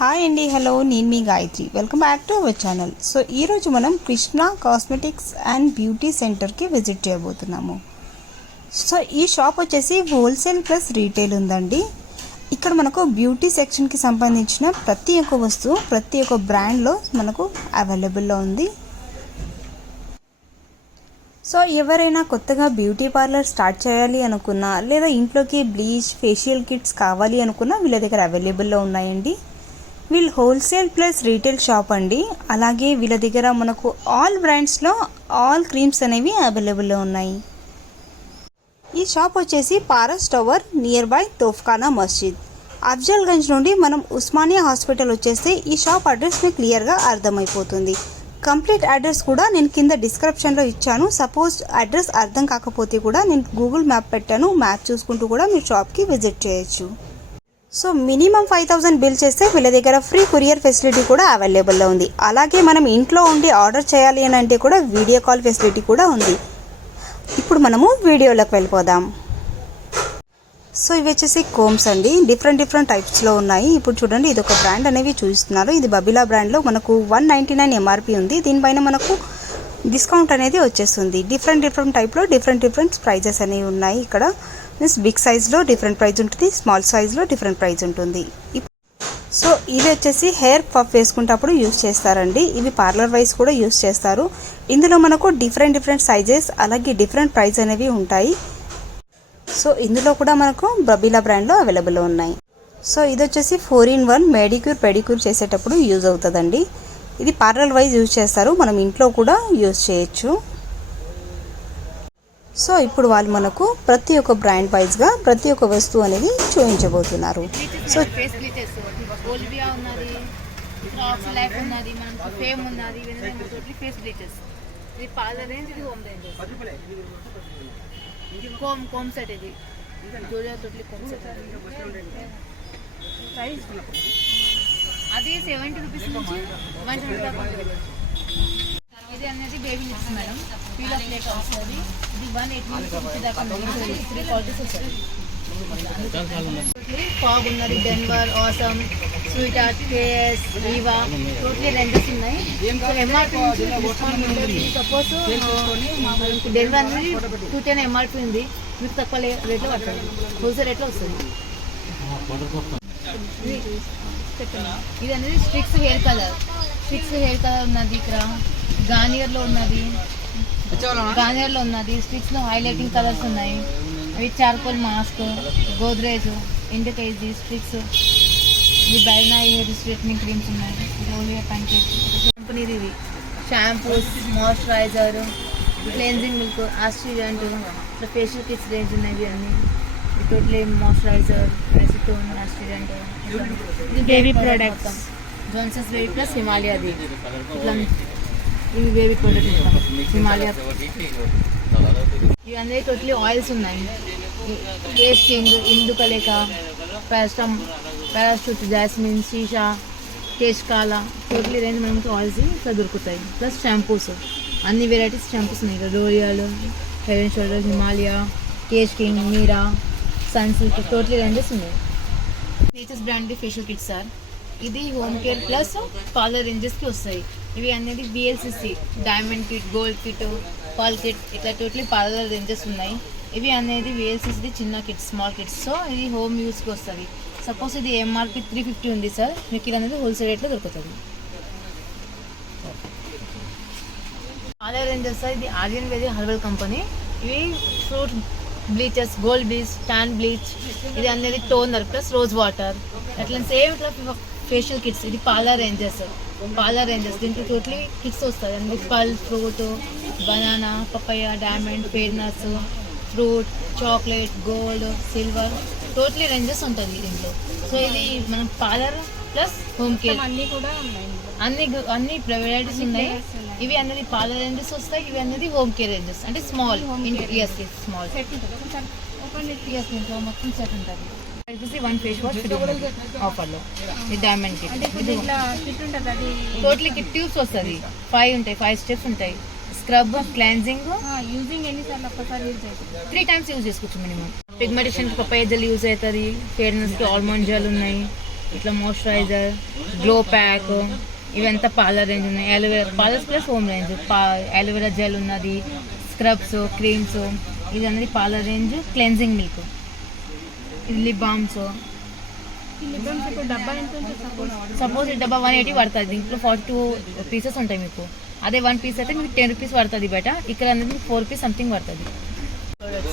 Hi అండి, hello, నేను మీ Gayathri. Welcome back to our channel. So ఈరోజు మనం కృష్ణ కాస్మెటిక్స్ అండ్ బ్యూటీ సెంటర్కి విజిట్ చేయబోతున్నాము. సో ఈ షాప్ వచ్చేసి హోల్సేల్ ప్లస్ రీటైల్ ఉందండి. ఇక్కడ మనకు బ్యూటీ సెక్షన్కి సంబంధించిన ప్రతి ఒక్క వస్తువు ప్రతి ఒక్క బ్రాండ్లో మనకు అవైలబుల్లో ఉంది. సో ఎవరైనా కొత్తగా బ్యూటీ పార్లర్ స్టార్ట్ చేయాలి అనుకున్నా, లేదా ఇంట్లోకి బ్లీచ్ ఫేషియల్ కిట్స్ కావాలి అనుకున్నా వీళ్ళ దగ్గర అవైలబుల్లో ఉన్నాయండి. వీళ్ళు హోల్సేల్ ప్లస్ రీటైల్ షాప్ అండి. అలాగే వీళ్ళ దగ్గర మనకు ఆల్ బ్రాండ్స్లో ఆల్ క్రీమ్స్ అనేవి అవైలబుల్లో ఉన్నాయి. ఈ షాప్ వచ్చేసి పారస్ టవర్ నియర్ బై తోఫ్ఖానా మస్జిద్, అఫ్జల్గంజ్ నుండి మనం ఉస్మానియా హాస్పిటల్ వచ్చేస్తే ఈ షాప్ అడ్రస్ మీకు క్లియర్గా అర్థమైపోతుంది. కంప్లీట్ అడ్రస్ కూడా నేను కింద డిస్క్రిప్షన్లో ఇచ్చాను. సపోజ్ అడ్రస్ అర్థం కాకపోతే కూడా నేను గూగుల్ మ్యాప్ పెట్టాను, మ్యాప్ చూసుకుంటూ కూడా మీరు షాప్కి విజిట్ చేయొచ్చు. సో మినిమం 5000 బిల్ చేస్తే వీళ్ళ దగ్గర ఫ్రీ కొరియర్ ఫెసిలిటీ కూడా అవైలబుల్లో ఉంది. అలాగే మనం ఇంట్లో ఉండి ఆర్డర్ చేయాలి అని అంటే కూడా వీడియో కాల్ ఫెసిలిటీ కూడా ఉంది. ఇప్పుడు మనము వీడియోలోకి వెళ్ళిపోదాం. సో ఇవి వచ్చేసి కోమ్స్ అండి, డిఫరెంట్ టైప్స్లో ఉన్నాయి. ఇప్పుడు చూడండి, ఇది ఒక బ్రాండ్ అనేవి చూస్తున్నారు. ఇది బబిలా బ్రాండ్లో మనకు 199 ఎంఆర్పి ఉంది. దీనిపైన మనకు డిస్కౌంట్ అనేది వచ్చేస్తుంది. డిఫరెంట్ టైప్లో డిఫరెంట్ ప్రైజెస్ అనేవి ఉన్నాయి. ఇక్కడ మీన్స్ బిగ్ సైజ్లో డిఫరెంట్ ప్రైజ్ ఉంటుంది, స్మాల్ సైజ్లో డిఫరెంట్ ప్రైజ్ ఉంటుంది. సో ఇది వచ్చేసి హెయిర్ పఫ్ వేసుకుంటప్పుడు యూస్ చేస్తారండి. ఇవి పార్లర్ వైజ్ కూడా యూస్ చేస్తారు. ఇందులో మనకు డిఫరెంట్ సైజెస్ అలాగే డిఫరెంట్ ప్రైజ్ అనేవి ఉంటాయి. సో ఇందులో కూడా మనకు బబిలా బ్రాండ్లో అవైలబుల్ ఉన్నాయి. సో ఇది వచ్చేసి 4-in-1 మెడిక్యూర్ పెడిక్యూర్ చేసేటప్పుడు యూజ్ అవుతుందండి. ఇది పార్లర్ వైజ్ యూజ్ చేస్తారు, మనం ఇంట్లో కూడా యూజ్ చేయొచ్చు. సో ఇప్పుడు వాళ్ళు మనకు ప్రతి ఒక్క బ్రాండ్ వైజ్గా ప్రతి ఒక్క వస్తువు అనేది చూపించబోతున్నారు. సో అది 70 రూపీస్ నుంచి 100 దాకా ఉంటుంది. ఇది అనేది baby lips madam, peel off లేక వస్తుంది. ఇది 180 దాకా 3 క్వాలిటీస్ వస్తుంది. ఫాగ్ ఉన్నది, Denver, awesome, sweet heart, KS, రీవా, టోటలీ రెండెస్ ఉన్నాయి. ఎంఆర్పీ సపోజ్ డెన్వర్ అనేది 210 ఎంఆర్పీ ఉంది, మీకు తక్కువ రేట్లో పడుతుంది, హోల్సేల్ రేట్లో వస్తుంది. ఇది అనేది స్ట్రిక్స్ హెయిర్ కలర్ ఉన్నది. ఇక్కడ గార్నియర్లో ఉన్నది, స్టిక్స్లో హైలైటింగ్ కలర్స్ ఉన్నాయి. అవి చార్కోల్ మాస్క్, గోద్రేజ్, ఇండికైజ్ స్టిక్స్, ఇది బైనా హెయిర్ స్ట్రైట్నింగ్ క్రీమ్స్ ఉన్నాయి. ఇది ఓలియా ప్యాంకేజ్ కంపెనీది. ఇవి షాంపూస్, మాయిశ్చరైజర్, క్లెన్జింగ్ మిల్క్, ఆస్ట్రిడెంట్, ఇట్లా ఫేషియల్ కిట్స్ రేంజ్ ఉన్నాయి. అన్నీ టోటలీ మాయిశ్చరైజర్, యాసిటోన్, ఆస్ట్రిడెంట్, ఇది baby products, Johnson's baby plus హిమాలయాది. ఇట్లా ఇవి బేబీ ప్రొడక్ట్స్ హిమాలయ. ఇవి అనేది టోటలీ ఆయిల్స్ ఉన్నాయి. కేస్ కింగ్, ఇందుకలేక, పారాషూట్, జాస్మిన్, షీషా, కేష్ కాలా, టోటలీ రేంజ్ మనకి ఆయిల్స్ ఇట్లా దొరుకుతాయి. ప్లస్ షాంపూస్, అన్ని వెరైటీస్ షాంపూస్ ఉన్నాయి. L'Oreal, head and shoulder, Himalaya, Kesh King, Meera, Sunsilk, totally ranges ఉన్నాయి. Nature's brand facial kits sir. ఇది హోమ్ కేర్ ప్లస్ పార్లర్ రేంజెస్కి వస్తాయి. ఇవి అనేది VLCC, diamond kit, gold kit, Paul kit, ఇట్లా టోటలీ పార్లర్ రేంజెస్ ఉన్నాయి. ఇవి అనేది VLCCది చిన్న కిట్స్, స్మాల్ కిట్స్. సో ఇది హోమ్ యూస్కి వస్తుంది. సపోజ్ ఇది ఎంఆర్పి 350 ఉంది సార్, మీకు ఇది అనేది హోల్సేల్ రేట్లో దొరుకుతుంది. పార్లర్ రేంజెస్ సార్, ఇది ఆర్యన్ వేది హర్బల్ కంపెనీ. ఇవి fruit bleaches, gold bleach, tan bleach, ఇది అనేది టోనర్ ప్లస్ రోజ్ వాటర్, అట్లా సేమ్ ఇట్లా ఫేషియల్ కిట్స్. ఇది పార్లర్ రేంజెస్ దీంట్లో టోటలీ కిట్స్ వస్తాయి. అన్ని pearl, fruit, banana, papaya, diamond, fairness, fruit, chocolate, gold, silver, totally ranges ఉంటుంది దీంట్లో. సో ఇది మనం పార్లర్ ప్లస్ హోమ్ కేర్ అన్ని వెరైటీస్ ఉన్నాయి. ఇవి అనేది పార్లర్ రేంజెస్ వస్తాయి, ఇవి అనేది హోమ్ కేర్ రేంజెస్ అంటే స్మాల్ స్మాల్ మొత్తం సెట్ ఉంటుంది. వచ్చేసి 1 ఫేస్ వాష్ ఆఫర్లో. ఇది diamond kit, totally kit tubes వస్తుంది. 5 ఉంటాయి, 5 స్టెప్స్ ఉంటాయి. స్క్రబ్, క్లెన్జింగ్, యూజింగ్ ఎన్నిసార్లు ఒక్కసారి యూజ్ అవుతుంది? 3 times యూజ్ చేసుకోవచ్చు minimum. Pigmentation papaya gel use అవుతుంది. ఫెయిర్నెస్కి ఆల్మండ్ జెల్ ఉన్నాయి. ఇట్లా మాయిశ్చరైజర్, గ్లో ప్యాక్, ఇవంతా పార్లర్ రేంజ్ ఉన్నాయి. Aloe vera parlours plus home range, aloe vera gel ఉన్నది, స్క్రబ్స్, క్రీమ్స్, ఇది అనేది పార్లర్ రేంజ్. క్లెన్జింగ్ మిల్క్, ఇది లిప్ బామ్స్. సపోజ్ ఈ డబ్బా 180 పడుతుంది, దీంట్లో 42 పీసెస్ ఉంటాయి మీకు. అదే 1 పీస్ అయితే మీకు 10 రూపీస్ పడుతుంది బయట, ఇక్కడ అనేది మీకు 4 రూపీస్ సంథింగ్ పడుతుంది.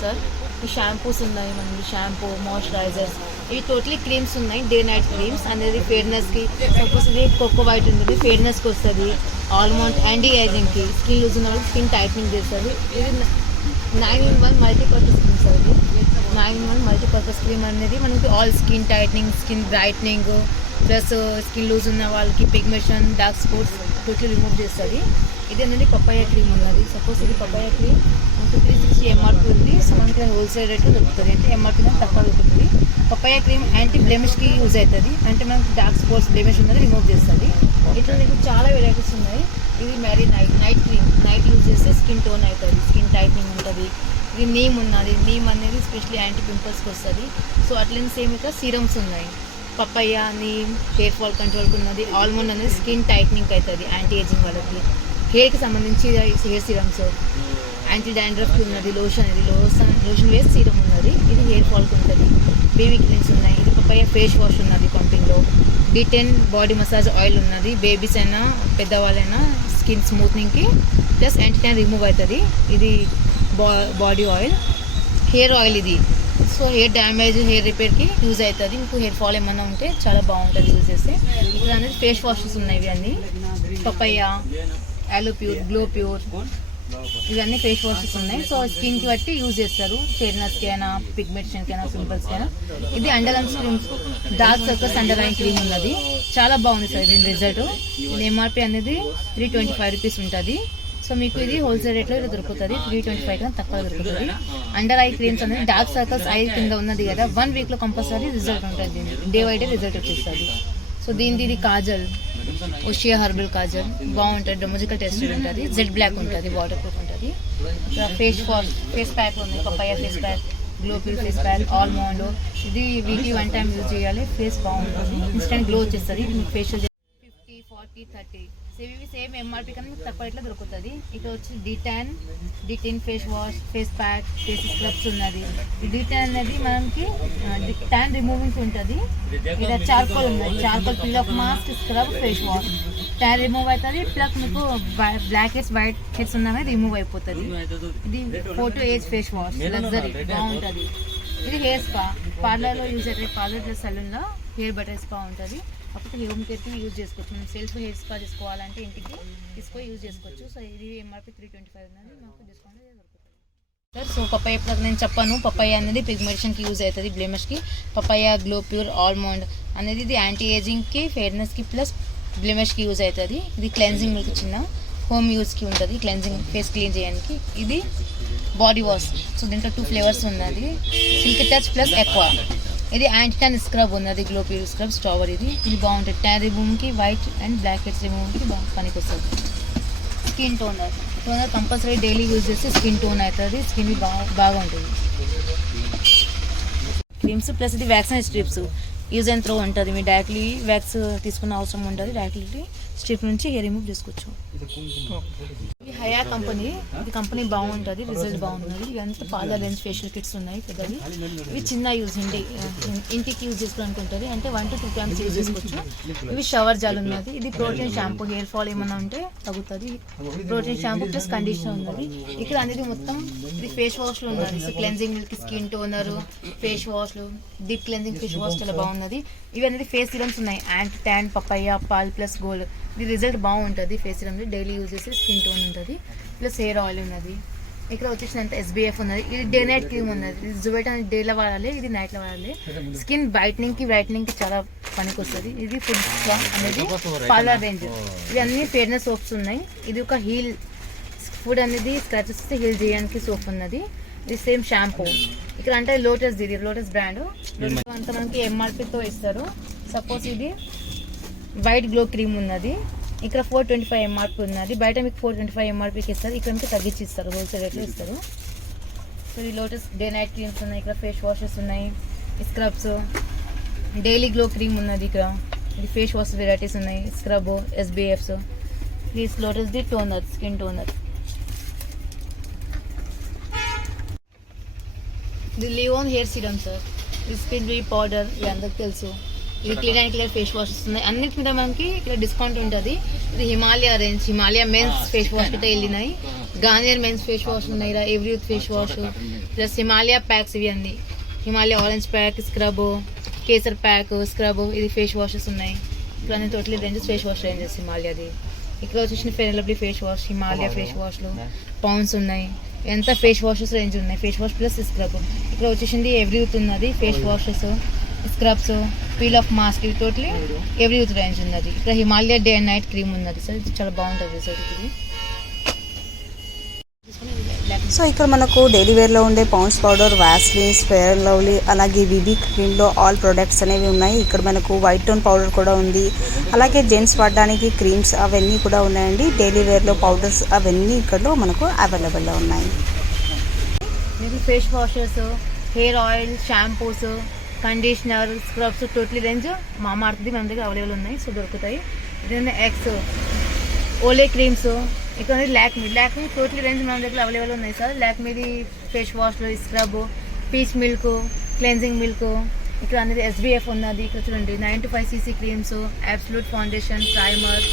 సార్ ఈ షాంపూస్ ఉన్నాయి మనకి, షాంపూ, మాయిశ్చరైజర్స్, ఇవి టోటలీ క్రీమ్స్ ఉన్నాయి, డే నైట్ క్రీమ్స్ అనేది ఫేర్నెస్కి. సపోజ్ ఇది కోకో వైట్ ఉంటుంది, ఫేర్నెస్కి వస్తుంది. ఆల్మండ్ యాంటీ ఏజింగ్కి, స్కిన్ లూజ్ ఉన్న వాళ్ళకి స్కిన్ టైట్నింగ్ చేస్తుంది. ఇది 9-in-1 మల్టీపర్పస్ క్రీమ్ సార్. ఇది 9-in-1 మల్టీపర్పస్ క్రీమ్ అనేది మనకి all skin tightening, skin brightening, plus skin loose ఉన్న వాళ్ళకి pigmentation, dark spots totally remove చేస్తుంది. ఇది అనేది పపాయ క్రీమ్ ఉన్నది. సపోజ్ ఇది పపాయ క్రీమ్ మనకి 360 ఎంఆర్పీ ఉంది. సో మనకి హోల్సేల్ రేట్లో దొరుకుతుంది, అంటే ఎంఆర్పీ తక్కువ దొరుకుతుంది. పపాయ క్రీమ్ యాంటీ బ్లెమిష్కి యూజ్ అవుతుంది, అంటే మనకి డార్క్ స్పాట్స్ బ్లెమిష్ ఉన్నది రిమూవ్ చేస్తుంది. ఇట్లా మీకు చాలా వెరైటీస్ ఉన్నాయి. ఇది marry night cream, night use చేస్తే స్కిన్ టోన్ అవుతుంది, స్కిన్ టైట్నింగ్ ఉంటుంది. ఇది నీమ్ ఉన్నది, నీమ్ అనేది స్పెషల్లీ యాంటీ పింపుల్స్కి వస్తుంది. సో అట్లనే సేమ్ ఇంకా సీరమ్స్ ఉన్నాయి. పప్పయ్య, నీమ్ హెయిర్ ఫాల్ కంట్రోల్కి ఉన్నది. ఆల్మండ్ అనేది స్కిన్ టైట్నింగ్ అవుతుంది, యాంటీ ఏజింగ్ వాళ్ళకి. హెయిర్కి సంబంధించి హెయిర్ సీరమ్స్, యాంటీ డాండ్రఫ్కి ఉన్నది. లోషన్, ఇది లోషన్ వేస్ట్ సీరమ్ ఉన్నది, ఇది హెయిర్ ఫాల్కి ఉంటుంది. బేబీ క్లీన్స్ ఉన్నాయి. ఇది పప్పయ్య ఫేస్ వాష్ ఉన్నది పంపింగ్లో. D10 బాడీ మసాజ్ ఆయిల్ ఉన్నది, బేబీస్ అయినా పెద్దవాళ్ళైనా స్కిన్ స్మూత్నింగ్కి ప్లస్ యాంటీ ట్యాన్ రిమూవ్ అవుతుంది. ఇది బాడీ ఆయిల్. హెయిర్ ఆయిల్ ఇది, సో హెయిర్ డ్యామేజ్, హెయిర్ రిపేర్కి యూజ్ అవుతుంది. మీకు హెయిర్ ఫాల్ ఏమైనా ఉంటే చాలా బాగుంటుంది యూజ్ చేస్తే. ఇక్కడ అనేది ఫేస్ వాషెస్ ఉన్నాయి, ఇవి అన్నీ పప్పయ్య, యాలో ప్యూర్, గ్లో ప్యూర్, ఇవన్నీ ఫేస్ వాషెస్ ఉన్నాయి. సో స్కిన్కి బట్టి యూజ్ చేస్తారు, ఫేర్నెస్కి అయినా, పిగ్మెంటేషన్కి అయినా, పింపుల్స్కి అయినా. ఇది under ice cream, dark circles under ice cream ఉన్నది, చాలా బాగుంది సార్ దీని రిజల్ట్. ఇది ఎంఆర్పీ అనేది 325 రూపీస్ ఉంటుంది. సో మీకు ఇది హోల్సేల్ రేట్లో ఇది దొరుకుతుంది, 325 కన్నా తక్కువ దొరుకుతుంది. అండర్ ఐ క్రీమ్స్ అనేది డార్క్ సర్కిల్స్ ఐ కింద ఉన్నది కదా, 1 వీక్లో కంపల్సరీ రిజల్ట్ ఉంటుంది, దీనికి డే బై డే రిజల్ట్ వచ్చేస్తుంది. సో దీనిది ఇది కాజల్, ఓషియా హర్బల్ కాజల్, బాగుంటుంది, డొమజికల్ టెస్ట్ ఉంటుంది, జెడ్ బ్లాక్ ఉంటుంది, వాటర్ ప్రూఫ్ ఉంటుంది. ఇక్కడ ఫేస్ ప్యాక్ ఉంది, papaya face pack, glow pure face pack, almond. ఇది వీక్లీ 1 టైం యూజ్ చేయాలి, ఫేస్ బాగుంటుంది, ఇన్స్టెంట్ గ్లో వచ్చేస్తుంది. మీకు ఫేషియల్ 50, 40, 30 ఇవి సేమ్ ఎంఆర్పీ కన్నా మీకు తక్కువ రేట్లో దొరుకుతుంది. ఇక్కడ వచ్చి D10 face wash, face pack, face scrubs ఉన్నది. ఈ D10 అనేది మనకి ట్యాన్ రిమూవింగ్ ఉంటుంది. ఇక్కడ చార్కోల్ ఉన్నది, charcoal peel off mask, scrub, face wash, tan remove అవుతుంది. ప్లస్ మీకు బ్లాక్ హెడ్స్, వైట్ హెడ్స్ ఉన్నవి రిమూవ్ అయిపోతుంది. ఇది 4 to age face wash, luxury, బాగుంటుంది. ఇది హెయిర్ స్పా, పార్లర్లో యూజ్ అవుతుంది, పార్లర్ ప్లస్ సలూన్లో హెయిర్ బటర్ స్పా ఉంటుంది. కాకపోతే హోమ్ కేర్కి యూజ్ చేసుకోవచ్చు, మనం సెల్ఫ్ హెయిర్ స్పా చేసుకోవాలంటే ఇంటికి తీసుకొని యూజ్ చేసుకోవచ్చు. సో ఇది ఎంఆర్పీ 325 ఉన్నది, మాకు డిస్కౌంట్ దొరుకుతుంది సార్. సో పపాయ నేను చెప్పాను, పపాయ అనేది పిగ్మెంటేషన్కి యూజ్ అవుతుంది, బ్లెమిష్కి. పపాయ, గ్లో ప్యూర్, ఆల్మండ్ అనేది ఇది యాంటీ ఏజింగ్కి, ఫెయిర్నెస్కి ప్లస్ బ్లెమిష్కి యూజ్ అవుతుంది. ఇది క్లెన్జింగ్ మిల్క్, చిన్న హోమ్ యూజ్కి ఉంటుంది, క్లెన్జింగ్ ఫేస్ క్లీన్ చేయడానికి. ఇది బాడీ వాష్, సో దీంట్లో 2 ఫ్లేవర్స్ ఉన్నది, సిల్క్ టచ్ ప్లస్ ఎక్వా. ఇది యాంటీ ట్యాన్ స్క్రబ్ ఉన్నది, గ్లో ప్యూర్ స్క్రబ్, స్ట్రాబెరీ. ఇది బాగుంటుంది, ట్యాన్ రిమూవ్కి, వైట్ అండ్ బ్లాక్ హెడ్స్ రిమూవ్కి పనికి వస్తుంది. Skin toner compulsory daily use చేస్తే స్కిన్ టోన్ అవుతుంది, స్కిన్ బాగుంటుంది. క్రీమ్స్ ప్లస్ ఇది waxing strips, use and throw ఉంటుంది. మీరు డైరెక్ట్లీ వ్యాక్స్ తీసుకున్న అవసరం ఉంటుంది, డైరెక్ట్లీ స్ట్రిప్ నుంచి హెయిర్ రిమూవ్ చేసుకోవచ్చు. ఇది హయా కంపెనీ, ఇది కంపెనీ బాగుంటుంది, రిజల్ట్ బాగుంటుంది. ఇవంతా పార్లర్ రేంజ్ ఫేషియల్ కిట్స్ ఉన్నాయి పెద్దవి. ఇవి చిన్న యూజ్ ఇంటికి యూజ్ చేసుకోవడానికి ఉంటుంది, అంటే 1 to 2 టైమ్స్ యూజ్ చేసుకోవచ్చు. ఇవి షవర్ జాల్ ఉన్నది. ఇది ప్రోటీన్ షాంపూ, హెయిర్ ఫాల్ ఏమైనా ఉంటే తగ్గుతుంది. ప్రోటీన్ షాంపూ ప్లస్ కండిషనర్ ఉన్నది. ఇక్కడ అనేది మొత్తం ఇది ఫేస్ వాష్లు ఉన్నది. So cleansing milk, skin toner, face వాష్లు, డీప్ క్లెన్జింగ్ ఫేస్ వాష్ చాలా బాగున్నది. ఇవి అనేది ఫేస్ సిరమ్స్ ఉన్నాయి, యాంటీ ట్యాన్, పపాయ, పాల్ ప్లస్ గోల్డ్. ఇది రిజల్ట్ బాగుంటుంది, ఫేస్ సిరమ్ డైలీ యూజ్ చేస్తే స్కిన్ టోన్ ఉంటుంది, ప్లస్ హెయిర్ ఆయిల్ ఉన్నది. ఇక్కడ వచ్చేసినంత SBF ఉన్నది. ఇది డే నైట్ క్రీమ్ ఉన్నది. ఇది జుబెట్ అనేది డేలో వాడాలి, ఇది నైట్లో వాడాలి. స్కిన్ బ్రైట్నింగ్కి చాలా పనికి వస్తుంది. ఇది ఫుడ్ అనేది పార్లర్ రేంజ్. ఇవి అన్ని ఫేర్నెస్ సోప్స్ ఉన్నాయి. ఇది ఒక హీల్ ఫుడ్ అనేది స్క్రాచెస్ వస్తే హీల్ చేయడానికి సోప్ ఉన్నది. ఇది సేమ్ షాంపూ. ఇక్కడ అంటే లోటస్, ఇది లోటస్ బ్రాండ్. అంత మనకి ఎంఆర్పీతో ఇస్తారు. సపోజ్ ఇది వైట్ గ్లో క్రీమ్ ఉన్నది, ఇక్కడ 425 ఎంఆర్పీ ఉన్నది. బయట మీకు 425 ఎంఆర్పీకి ఇస్తారు, ఇక్కడ మీకు తగ్గించి ఇస్తారు, హోల్సేల్ రేట్లో ఇస్తారు. సో ఈ లోటస్ డే నైట్ క్రీమ్స్ ఉన్నాయి. ఇక్కడ ఫేస్ వాషెస్ ఉన్నాయి, స్క్రబ్స్, డైలీ గ్లో క్రీమ్ ఉన్నది ఇక్కడ. ఇది ఫేస్ వాష్ వెరైటీస్ ఉన్నాయి, scrub, SPFs. Please Lotus the toner, skin toner. ఇది లియోన్ హెయిర్ సీరమ్ సార్. ఇది స్కిన్ బీ పౌడర్, ఇది అందరికి తెలుసు. ఇది clean and clear face washes ఉన్నాయి. అన్నిటి మీద మనకి ఇక్కడ డిస్కౌంట్ ఉంటుంది. ఇది Himalaya range, Himalaya men's face wash అయితే వెళ్ళినాయి. గార్నియర్ మెన్స్ ఫేస్ వాష్ ఉన్నాయి, every youth face wash, plus Himalaya packs ఇవి అన్ని. Himalaya orange pack, scrub, Kesar pack, scrub, ఇది ఫేస్ వాషెస్ ఉన్నాయి. ఇక్కడ అన్ని totally ranges face wash ranges హిమాలయది. ఇక్కడ వచ్చేసిన Fair and Lovely face wash, Himalaya face వాష్లు, పౌండ్స్ ఉన్నాయి. ఎంత ఫేస్ వాషెస్ రేంజ్ ఉన్నాయి, ఫేస్ వాష్ ప్లస్ స్క్రబ్. ఇక్కడ వచ్చేసింది ఎవ్రీ యూత్ ఉన్నది, face washes, scrubs, peel off mask, ఇది టోటలీ ఎవ్రీ యూత్ రేంజ్ ఉన్నది. ఇక్కడ Himalaya day and night cream ఉన్నది సార్. ఇది చాలా బాగుంటుంది రిజల్ట్ ఇది. సో ఇక్కడ మనకు డైలీ వేర్లో ఉండే Pond's powder, Vaselines, Fair and Lovely, అలాగే బీబీ క్రీమ్లో ఆల్ ప్రొడక్ట్స్ అనేవి ఉన్నాయి. ఇక్కడ మనకు వైట్ టోన్ పౌడర్ కూడా ఉంది. అలాగే జెంట్స్ వాడడానికి క్రీమ్స్ అవన్నీ కూడా ఉన్నాయండి. డైలీ వేర్లో పౌడర్స్ అవన్నీ ఇక్కడ మనకు అవైలబుల్లో ఉన్నాయి. మీకు face washes, hair oil, shampoos, conditioner, scrubs totally range మామార్త్ది మన దగ్గర అవైలబుల్ ఉన్నాయి. సో దొరుకుతాయి. ఇదేంటే ఎక్స్, ఓలే క్రీమ్స్, ఇక్కడ లాక్మీ టోటలీ రేంజ్ మన దగ్గర అవైలబుల్ ఉన్నాయి సార్. లాక్మీది ఫేస్ వాష్లో scrub, peach milk, cleansing milk, ఇక్కడ అనేది ఎస్బిఎఫ్ ఉన్నది. ఇక్కడ చూడండి 95cc creams, absolute foundation, primer,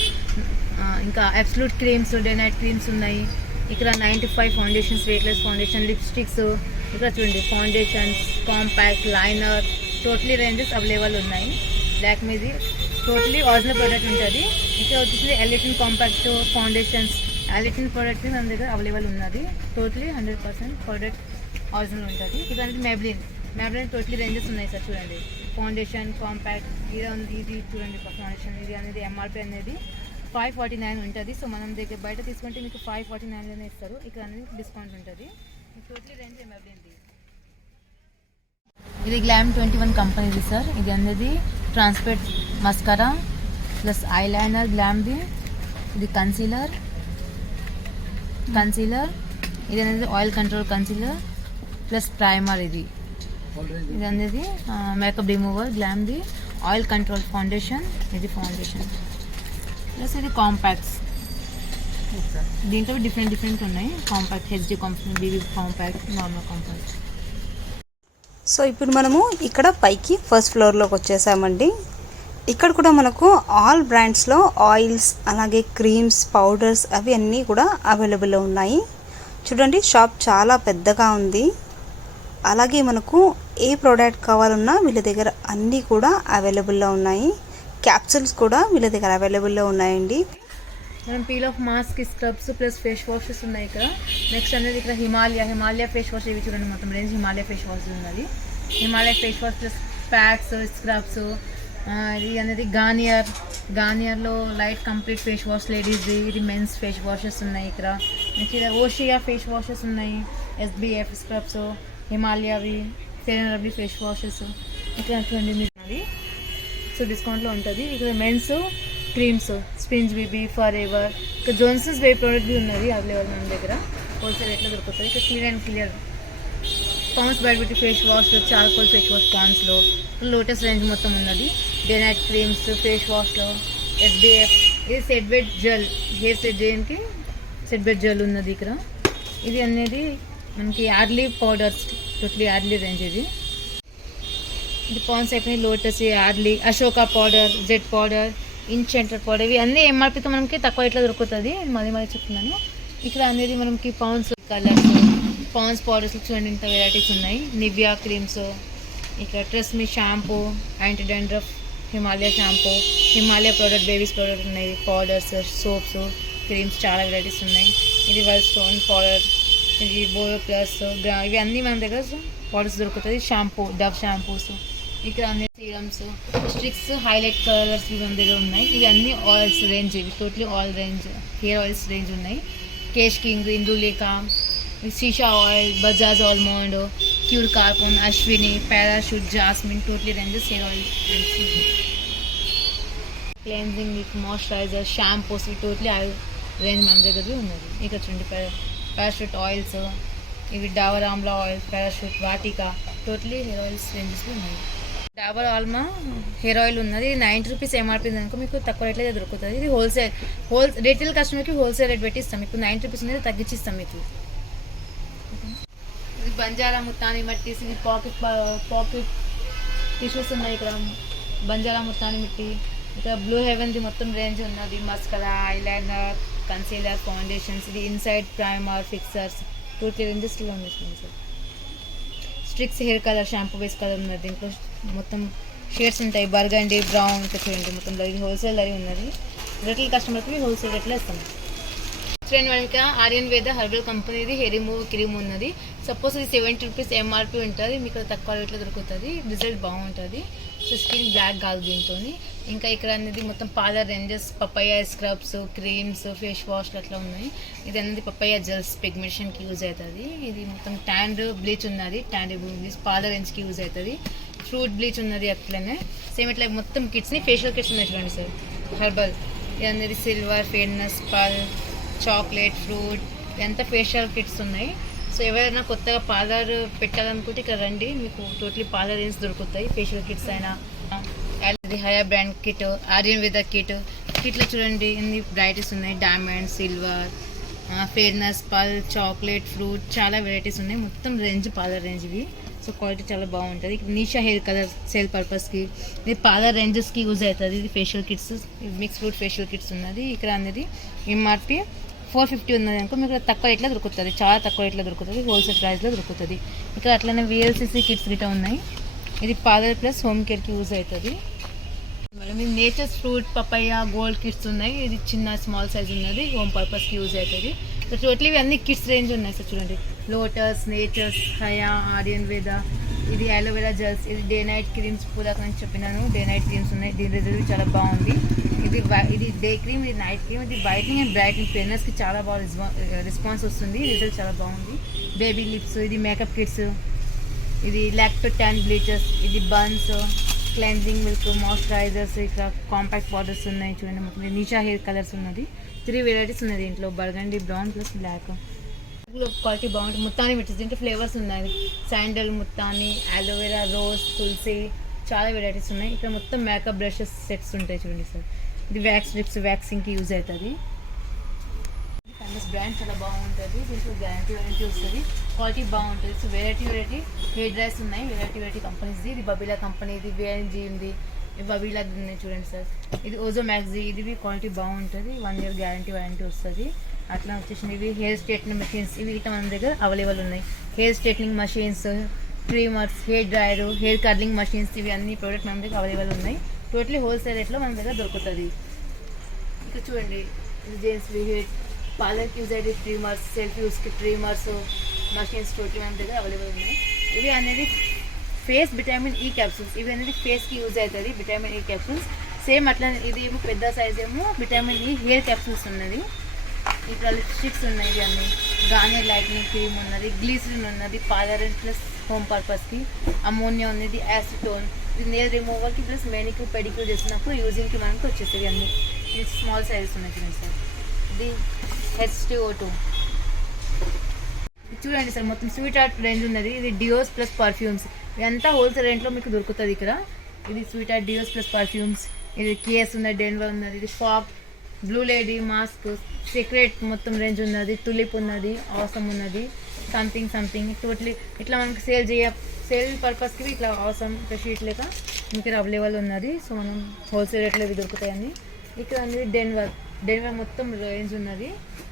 ఇంకా absolute creams, day night creams ఉన్నాయి. ఇక్కడ 95 ఫౌండేషన్స్, వెయిట్లెస్ ఫౌండేషన్, లిప్స్టిక్స్, ఇక్కడ చూడండి foundations, compact, liner, totally ranges available ఉన్నాయి. లాక్మీది టోటలీ ఒరిజినల్ ప్రోడక్ట్ ఉంటుంది. ఇక్కడ వచ్చేసి ఎలిటిన్ కాంపాక్ట్ ఫౌండేషన్స్, ఎలిటిన్ ప్రోడక్ట్ మన దగ్గర అవైలబుల్ ఉన్నది. టోటలీ 100% ప్రోడక్ట్ ఒరిజినల్ ఉంటుంది. ఇక్కడ అనేది మెబ్లిన్ టోటలీ రేంజెస్ ఉన్నాయి సార్. చూడండి ఫౌండేషన్, కాంపాక్ట్, ఇది చూడండి ఫౌండేషన్. ఇది అనేది ఎంఆర్పి అనేది 549 ఉంటుంది. సో మనం దగ్గర బయట తీసుకుంటే మీకు 549లోనే ఇస్తారు. ఇక్కడ అనేది డిస్కౌంట్ ఉంటుంది. టోటలీ రేంజ్ మెబ్లిన్ది. ఇది గ్లామ్ 21 కంపెనీది సార్. ఇది అనేది ట్రాన్స్పరెంట్ మస్కరా ప్లస్ ఐలైనర్ గ్లామ్ది. ఇది కన్సీలర్, ఇది అనేది oil control concealer plus primer. ఇది అనేది మేకప్ రిమూవర్ గ్లామ్ది. ఆయిల్ కంట్రోల్ ఫౌండేషన్, ఇది ఫౌండేషన్ ప్లస్ ఇది కాంపాక్ట్స్. దీంట్లో డిఫరెంట్ ఉన్నాయి. Compact, HD compact, BB compact, normal compact. So ఇప్పుడు మనము ఇక్కడ పైకి ఫస్ట్ ఫ్లోర్లోకి వచ్చేసామండి. ఇక్కడ కూడా మనకు ఆల్ బ్రాండ్స్లో ఆయిల్స్, అలాగే క్రీమ్స్, పౌడర్స్ అవి అన్నీ కూడా అవైలబుల్లో ఉన్నాయి. చూడండి షాప్ చాలా పెద్దగా ఉంది. అలాగే మనకు ఏ ప్రోడక్ట్ కావాలన్నా వీళ్ళ దగ్గర అన్నీ కూడా అవైలబుల్లో ఉన్నాయి. క్యాప్సూల్స్ కూడా వీళ్ళ దగ్గర అవైలబుల్లో ఉన్నాయండి. మనం peel off mask, scrubs plus face washes ఉన్నాయి ఇక్కడ. నెక్స్ట్ అనేది ఇక్కడ హిమాలయ ఫేస్ వాష్. ఇవి చూడండి మొత్తం రేంజ్ హిమాలయ ఫేస్ వాష్ ఉన్నది. Himalaya face wash plus packs, scrubs. ఇది అనేది గార్నియర్లో లైట్ కంప్లీట్ ఫేస్ వాష్ లేడీస్ది. ఇది మెన్స్ ఫేస్ వాషెస్ ఉన్నాయి ఇక్కడ. నెక్స్ట్ ఇక్కడ ఓషియా ఫేస్ వాషెస్ ఉన్నాయి, ఎస్బిఎఫ్ స్క్రబ్స్, హిమాలయవి, Fair and Lovely face washes. ఇక్కడ చూడండి మీకు సో డిస్కౌంట్లో ఉంటుంది. ఇక్కడ men's creams, Spinz BB, forever, ఇక్కడ జోన్సన్స్ బేబీ ప్రోడక్ట్ బి ఉన్నది అవైలబుల్ మన దగ్గర. హోల్సేల్ రేట్లో దొరుకుతుంది. ఇక్కడ clean and clear Pond's Biotique face wash, charcoal face wash పాండ్స్లో, lotus range మొత్తం ఉన్నది. Day night creams, face వాష్లో, SBF. ఇది set bed gel, hair set చేయడానికి సెట్ బెడ్ జెల్ ఉన్నది ఇక్కడ. ఇది అనేది మనకి యార్లీ పౌడర్స్, టోటలీ యార్లీ రేంజ్. ఇది పాండ్స్ అయిపోయినాయి, lotus, యార్లీ, Ashoka powder, Z powder, ఇన్చెంటర్ powder. ఇవి అన్నీ ఎంఆర్పీతో మనకి తక్కువ ఇట్లా దొరుకుతుంది. మళ్ళీ చెప్తున్నాను. ఇక్కడ అనేది మనకి పౌండ్స్ కలర్స్, పాండ్స్ పౌడర్స్ చూడండి ఇంత వెరైటీస్ ఉన్నాయి. నివియా క్రీమ్స్, ఇక్కడ Tresemme shampoo, anti dandruff, Himalaya shampoo, Himalaya product, babies product ఉన్నాయి. పౌడర్స్, సోప్స్, క్రీమ్స్ చాలా వెరైటీస్ ఉన్నాయి. ఇది వైల్డ్ స్టోన్ పౌడర్, ఇది బోరో ప్లస్, ఇవి అన్నీ మన దగ్గర పౌడర్స్ దొరుకుతుంది. షాంపూ, డవ్ షాంపూస్, ఇక్కడ అన్ని సీరమ్స్, స్టిక్స్, హైలైట్ కలర్స్ ఇవి మన దగ్గర ఉన్నాయి. ఇవి అన్ని ఆయిల్స్ రేంజ్, ఇవి totally oil range, hair oils range ఉన్నాయి. కేష్ కింగ్, ఇందులేకా, సీషా ఆయిల్, బజాజ్ ఆల్మండ్, క్యూర్ కార్బన్, Ashwini, Parachute, jasmine, totally ranges hair oil cleansing, moisturiser, shampoos, ఇవి టోటలీ ఆయిల్ రేంజ్ మన దగ్గర ఉన్నది. ఇక్కడ చూడండి పారాషూట్ ఆయిల్స్, ఇవి Dabur amla oil, Parachute, Vatika, totally hair oils ranges ఉన్నాయి. డాబర్ ఆల్మా హెయిర్ ఆయిల్ ఉన్నది, ఇది 90 రూపీస్ ఎంఆర్పీ అనుకో మీకు తక్కువ రేట్లో దొరుకుతుంది. ఇది రీటైల్ కస్టమర్కి హోల్సేల్ రేట్ పెట్టి ఇస్తాం. ఇప్పుడు 90 రూపీస్ అనేది తగ్గించి ఇస్తాం మీకు. ఇది బంజారా ముత్తాని మట్టి, ఇది పాకెట్ టిష్యూస్ ఉన్నాయి ఇక్కడ. బంజారా ముత్తాని మిట్టి, ఇక్కడ బ్లూ హెవెన్ది మొత్తం రేంజ్ ఉన్నది. మస్కరా, ఐలైనర్, కన్సీలర్, ఫౌండేషన్స్, ఇది ఇన్సైడ్ ప్రైమర్, ఫిక్సర్స్, 2-3 రేంజెస్లో ఉంది sir. Streax hair colour, shampoo base colour ఉన్నది. దీంట్లో మొత్తం షేడ్స్ ఉంటాయి, బర్గండి, బ్రౌన్, ఇంకా చూడండి మొత్తం హోల్సేల్ ధర ఉన్నది. రిటైల్ కస్టమర్కి హోల్సేల్ రేట్లో ఇస్తాం. ఫ్రెండ్ వెనక ఆర్యన్ వేద హెర్బల్ కంపెనీది హెయిర్ రిమూవ్ క్రీమ్ ఉన్నది. సపోజ్ ఇది 70 రూపీస్ ఎంఆర్పీ ఉంటుంది, మీకు తక్కువ రేట్లో దొరుకుతుంది. రిజల్ట్ బాగుంటుంది. సో స్కిన్ బ్లాక్ కాదు దీంతో. ఇంకా ఇక్కడ అనేది మొత్తం parlour ranges, papaya scrubs, creams, face వాష్లు అట్లా ఉన్నాయి. ఇది అనేది పప్పయ్య జెల్స్ పిగ్మెంటేషన్కి యూజ్ అవుతుంది. ఇది మొత్తం ట్యాండ్ బ్లీచ్ ఉన్నది, ట్యాండ్ బ్లీచ్ పార్లర్ రేంజ్కి యూజ్ అవుతుంది. ఫ్రూట్ బ్లీచ్ ఉన్నది, అట్లనే సేమ్ ఇట్లా మొత్తం కిట్స్ని ఫేషియల్ కిట్స్ ఉన్నాయి చూడండి సార్. హెర్బల్ ఇది అనేది సిల్వర్, ఫేర్నెస్, పల్, చాక్లెట్, ఫ్రూట్, ఇదంతా ఫేషియల్ కిట్స్ ఉన్నాయి. సో ఎవరైనా కొత్తగా పార్లర్ పెట్టాలనుకుంటే ఇక్కడ రండి, మీకు టోటలీ పార్లర్ రేంజ్ దొరుకుతాయి. ఫేషియల్ కిట్స్ అయినా, ఇది హయా బ్రాండ్ కిట్, ఆర్యన్ వేద కిట్లో చూడండి ఎన్ని వెరైటీస్ ఉన్నాయి. డైమండ్, సిల్వర్, ఫేర్నెస్, పల్, చాక్లెట్, ఫ్రూట్, చాలా వెరైటీస్ ఉన్నాయి. మొత్తం రేంజ్ పార్లర్ రేంజ్ ఇవి. సో క్వాలిటీ చాలా బాగుంటుంది. నీషా హెయిర్ కలర్ సేల్ పర్పస్కి, ఇది పార్లర్ రేంజెస్కి యూజ్ అవుతుంది. ఇది facial kits, mix fruit facial kits ఉన్నది. ఇక్కడ అనేది ఎంఆర్పి 450 ఉన్నది అనుకో, మీకు తక్కువ రేట్లో దొరుకుతుంది, చాలా తక్కువ రేట్లో దొరుకుతుంది, హోల్సేల్ ప్రైస్లో దొరుకుతుంది. ఇక్కడ అట్లనే విఎల్సిసి కిట్స్ గిట్ట ఉన్నాయి. ఇది పార్లర్ ప్లస్ హోమ్ కేర్కి యూజ్ అవుతుంది. మేడం ఇది Nature's fruit papaya gold kits ఉన్నాయి. ఇది చిన్న స్మాల్ సైజ్ ఉన్నది, హోమ్ పర్పస్కి యూజ్ అవుతుంది. సో టోటలీ ఇవన్నీ కిట్స్ రేంజ్ ఉన్నాయి సార్. చూడండి లోటస్, నేచర్స్, హయా, ఆర్యన్ వేద, ఇది అలోవెరా జెల్స్, ఇది డే నైట్ క్రీమ్స్, పూదాక నుంచి చెప్పినాను డే నైట్ క్రీమ్స్ ఉన్నాయి. దీని రిజల్ట్ చాలా బాగుంది. ఇది డే క్రీమ్, ఇది నైట్ క్రీమ్, ఇది వైట్నింగ్ అండ్ బ్రైట్నింగ్ ఫెయిర్నెస్కి చాలా బాగా రెస్పాన్స్ వస్తుంది. రిజల్ట్ చాలా బాగుంది. బేబీ లిప్స్, ఇది మేకప్ కిట్స్, ఇది లాక్టో ట్యాన్ బ్లీచర్స్, ఇది బన్స్, క్లెన్జింగ్ మిల్క్, మాయిశ్చరైజర్స్, ఇక్కడ కాంపాక్ట్ పౌడర్స్ ఉన్నాయి చూడండి. మొత్తం నిషా హెయిర్ కలర్స్ ఉన్నది. 3 వెరైటీస్ ఉన్నాయి దీంట్లో, burgundy, brown plus black. Quality బాగుంటుంది. ముత్తాని మిట్స్, దీంట్లో ఫ్లేవర్స్ ఉన్నాయి. శాండల్, ముత్తాని, అలోవెరా, రోజ్, తులసి, చాలా వెరైటీస్ ఉన్నాయి. ఇక్కడ మొత్తం మేకప్ బ్రషెస్ సెట్స్ ఉంటాయి చూడండి సార్. ఇది వ్యాక్స్ స్ట్రిప్స్, వ్యాక్సింగ్కి యూజ్ అవుతుంది. ఫేమస్ బ్రాండ్ చాలా బాగుంటుంది. దీంట్లో గ్యారంటీ వస్తుంది, క్వాలిటీ బాగుంటుంది. సో వెరైటీ హెయిర్ డ్రైస్ ఉన్నాయి, వెరైటీ కంపెనీస్ది. ఇది బబీలా కంపెనీది, VNG ఉంది, బబీలా ఉన్నాయి చూడండి సార్. ఇది ఓజో మ్యాక్సీ, ఇది క్వాలిటీ బాగుంటుంది, 1 year గ్యారంటీ వస్తుంది. అట్లా వచ్చేసి ఇవి హెయిర్ స్ట్రైట్నింగ్ మెషిన్స్, ఇవి ఇట్లా మన దగ్గర అవైలబుల్ ఉన్నాయి. Hair straightening machines, tremors, hair dryer, hair curling machines, ఇవి అన్ని ప్రోడక్ట్ మన దగ్గర అవైలబుల్ ఉన్నాయి. టోటలీ హోల్సేల్ రేట్లో మన దగ్గర దొరుకుతుంది. ఇక్కడ చూడండి ఇది జెంట్స్ హెయిర్ పార్లర్కి యూజ్ అయ్యే ట్రిమర్స్, సెల్ఫ్ యూస్కి ట్రిమర్స్, మషిన్స్ టోటలీ మన దగ్గర అవైలబుల్ ఉన్నాయి. ఇవి అనేది ఫేస్ విటమిన్ ఈ క్యాప్సూల్స్, ఇవి అనేది ఫేస్కి యూజ్ అవుతుంది విటమిన్ ఈ క్యాప్సూల్స్. సేమ్ అట్లా ఇది ఏమో పెద్ద సైజ్ ఏమో విటమిన్ ఈ హెయిర్ క్యాప్సూల్స్ ఉన్నది. ఇక్కడ లిప్స్టిక్స్ ఉన్నాయి, ఇవి అన్నీ గార్నియర్ లైట్నింగ్ క్రీమ్ ఉన్నది, గ్లీసరిన్ ఉన్నది, పార్లర్ ప్లస్ హోమ్ పర్పస్కి, అమోనియా ఉన్నది, యాసిటోన్, ఇది నెయిల్ రిమూవర్కి ప్లస్ మెనిక్యూర్ పెడిక్యూర్ చేసినప్పుడు యూజింగ్కి మనకు వచ్చేసేది అన్నీ. ఇది స్మాల్ సైజెస్ ఉన్నాయి చూడండి సార్. ఇది H2O2 చూడండి సార్. మొత్తం స్వీట్ హార్ట్ రేంజ్ ఉన్నది. ఇది డియోస్ ప్లస్ పర్ఫ్యూమ్స్, ఇదంతా హోల్సేల్ రేంట్లో మీకు దొరుకుతుంది ఇక్కడ. ఇది sweet heart DEOs plus perfumes, ఇది కేఎస్ ఉన్నది, డెన్వర్ ఉన్నది, ఇది ఫాక్, బ్లూ లేడీ, మాస్క్, సీక్రెట్ మొత్తం రేంజ్ ఉన్నది, తులిప్ ఉన్నది, ఆసమ్ ఉన్నది, సంథింగ్ టోటలీ ఇట్లా మనకి సేల్ పర్పస్కి ఇట్లా ఆసమ్ షీట్ లేక మీకు అవైలబుల్ ఉన్నది. సో మనం హోల్సేల్ రేట్లో ఇవి దొరుకుతాయని. ఇక్కడ అనేది డెన్వర్ మొత్తం రేంజ్ ఉన్నది.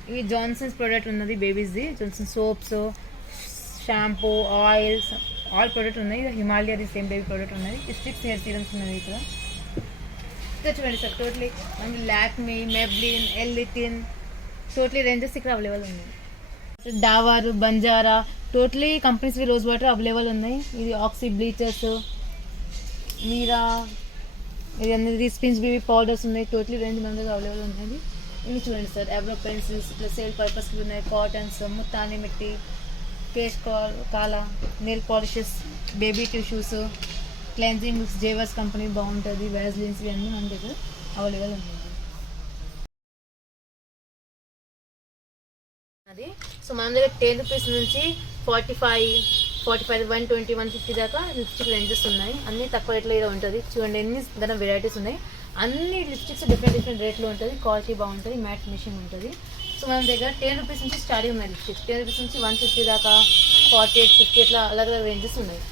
ఇవి జాన్సన్స్ ప్రోడక్ట్ ఉన్నది, బేబీస్ది Johnson soaps, shampoo, oils, all product ఉన్నాయి. హిమాలయాది సేమ్ బేబీ ప్రోడక్ట్ ఉన్నది. స్ట్రిక్స్ హెయిర్ సీరమ్స్ ఉన్నది. ఇక్కడ చూడండి సార్. టోటలీ మనకి లాక్మీ, మెబ్లిన్, ఎల్లిటిన్ టోటలీ రేంజెస్ ఇక్కడ అవైలబుల్ ఉన్నాయి. డావర్, బంజారా టోటలీ కంపెనీస్వి రోజ్ వాటర్ అవైలబుల్ ఉన్నాయి. ఇది ఆక్సీ బ్లీచర్స్, మీరా, ఇది అనేది స్పిన్స్ బేబీ పౌడర్స్ ఉన్నాయి. టోటలీ రేంజ్ మన దగ్గర అవైలబుల్ ఉన్నాయి. ఇవి చూడండి సార్. ఎబ్రో పెన్సిల్స్ ఇట్లా సేల్ పర్పస్కి ఉన్నాయి. కాటన్స్, ముత్తాని మిట్టి, కేష్ కాలా, nail polishes, baby tissues, cleansing milks, జేవర్స్ కంపెనీ బాగుంటుంది, వ్యాజ్లిన్స్, ఇవన్నీ మన దగ్గర అవైలబుల్ ఉన్నాయి. అది సో మన దగ్గర 10 రూపీస్ నుంచి 45, 45, 120, 150 దాకా లిప్స్టిక్ రేంజెస్ ఉన్నాయి. అన్ని తక్కువ రేట్లో ఇలా ఉంటుంది. చూడండి ఎన్ని దాని వెరైటీస్ ఉన్నాయి. అన్ని లిప్స్టిక్స్ డిఫరెంట్ రేట్లో ఉంటుంది. క్వాలిటీ బాగుంటుంది, మ్యాట్ ఫినిషింగ్ ఉంటుంది. సో మన దగ్గర 10 రూపీస్ నుంచి స్టార్టింగ్ ఉన్నాయి లిప్స్టిక్స్. 10 రూపీస్ నుంచి 150 దాకా, 48, 50 ఇట్లా అలాగే రేంజెస్ ఉన్నాయి.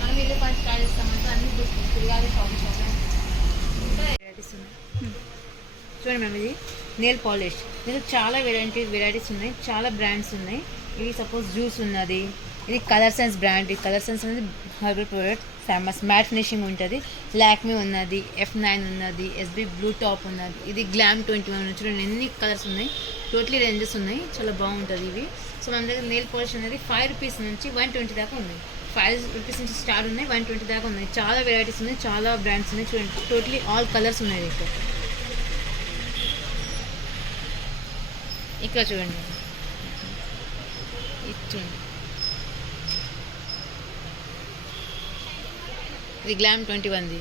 మనం ఇల్లు పని స్టార్ట్ చేస్తామంటే అన్ని తిరగాలి షాపింగ్ వెరైటీస్ ఉన్నాయి. చూడండి మ్యామ్, ఇది నెయిల్ పాలిష్. దీనిలో చాలా వెరైటీస్ ఉన్నాయి, చాలా బ్రాండ్స్ ఉన్నాయి. ఇది సపోజ్ జ్యూస్ ఉన్నది, ఇది కలర్ సెన్స్ బ్రాండ్. ఈ కలర్ సెన్స్ అనేది herbal product, famous, matte finishing ఉంటుంది. లాక్మీ ఉన్నది, F9 ఉన్నది, SB బ్లూ టాప్ ఉన్నది, ఇది గ్లామ్ 21. చూడండి ఎన్ని కలర్స్ ఉన్నాయి, టోటలీ రేంజెస్ ఉన్నాయి, చాలా బాగుంటుంది ఇవి. సో మన దగ్గర నెయిల్ పాలిష్ అనేది 5 రూపీస్ నుంచి 120 దాకా ఉన్నాయి. 5 రూపీస్ నుంచి స్టార్ట్ ఉన్నాయి, 120 దాకా ఉన్నాయి. చాలా వెరైటీస్ ఉన్నాయి, చాలా బ్రాండ్స్ ఉన్నాయి. చూడండి టోటలీ ఆల్ కలర్స్ ఉన్నాయి ఇక్కడ. ఇక్కడ చూడండి, ఇది చూడండి, ఇది గ్లామ్ 21ది.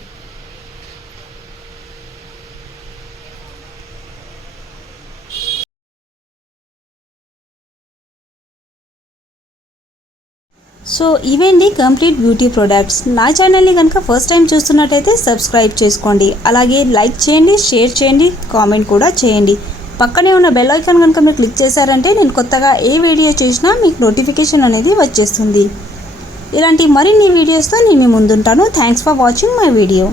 సో ఇవేండి కంప్లీట్ బ్యూటీ ప్రొడక్ట్స్. నా ఛానల్ని కనుక ఫస్ట్ టైం చూస్తున్నట్టయితే సబ్స్క్రైబ్ చేసుకోండి. అలాగే లైక్ చేయండి, షేర్ చేయండి, కామెంట్ కూడా చేయండి. పక్కనే ఉన్న బెల్ ఐకాన్ కనుక మీరు క్లిక్ చేశారంటే నేను కొత్తగా ఏ వీడియో చేసినా మీకు నోటిఫికేషన్ అనేది వచ్చేస్తుంది. ఇలాంటి మరిన్ని వీడియోస్తో నేను మీ ముందుంటాను. Thanks for watching my video.